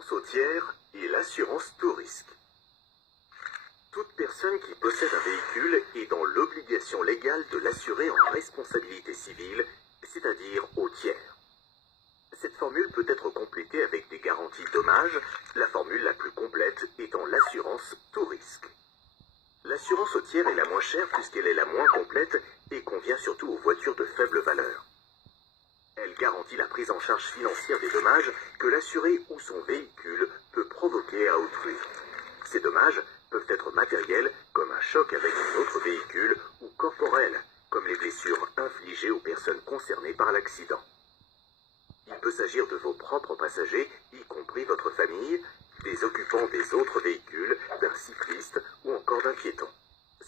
Sautière et l'assurance tout risque. Toute personne qui possède un véhicule est dans l'obligation légale de l'assurer en responsabilité civile, c'est-à-dire au tiers. Cette formule peut être complétée avec des garanties dommages, la formule la plus complète étant l'assurance tout risque. L'assurance au tiers est la moins chère puisqu'elle est la moins complète et convient surtout aux voitures de faible valeur. Elle garantit la prise en charge financière des dommages que l'assuré ou son véhicule peut provoquer à autrui. Ces dommages peuvent être matériels, comme un choc avec un autre véhicule, ou corporels, comme les blessures infligées aux personnes concernées par l'accident. Il peut s'agir de vos propres passagers, y compris votre famille, des occupants des autres véhicules, d'un cycliste ou encore d'un piéton.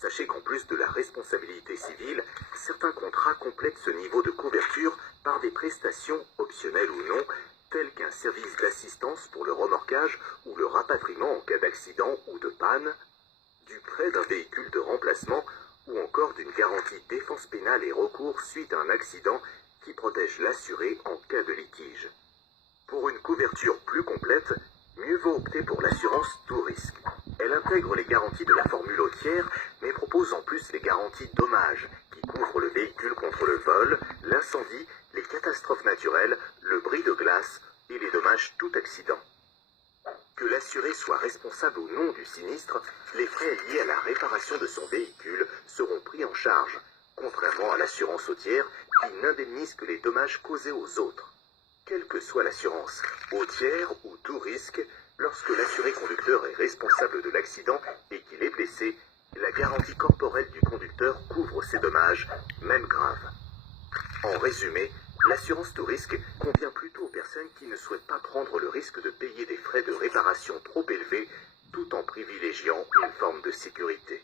Sachez qu'en plus de la responsabilité civile, certains contrats complètent ce niveau de couverture par des prestations, optionnelles ou non, telles qu'un service d'assistance pour le remorquage ou le rapatriement en cas d'accident ou de panne, du prêt d'un véhicule de remplacement ou encore d'une garantie défense pénale et recours suite à un accident qui protège l'assuré en cas de litige. Pour une couverture plus complète, mieux vaut opter pour l'assurance tout risque. Elle intègre les garanties de la formule au tiers, mais propose en plus les garanties dommages, qui couvrent le véhicule contre le vol, l'incendie, les catastrophes naturelles, le bris de glace et les dommages tout accident. Que l'assuré soit responsable ou non du sinistre, les frais liés à la réparation de son véhicule seront pris en charge, contrairement à l'assurance au tiers qui n'indemnise que les dommages causés aux autres. Quelle que soit l'assurance, au tiers ou tout risque, lorsque l'assuré conducteur est responsable de l'accident et qu'il est blessé, la garantie corporelle du conducteur couvre ces dommages, même graves. En résumé, l'assurance tout risque convient plutôt aux personnes qui ne souhaitent pas prendre le risque de payer des frais de réparation trop élevés tout en privilégiant une forme de sécurité.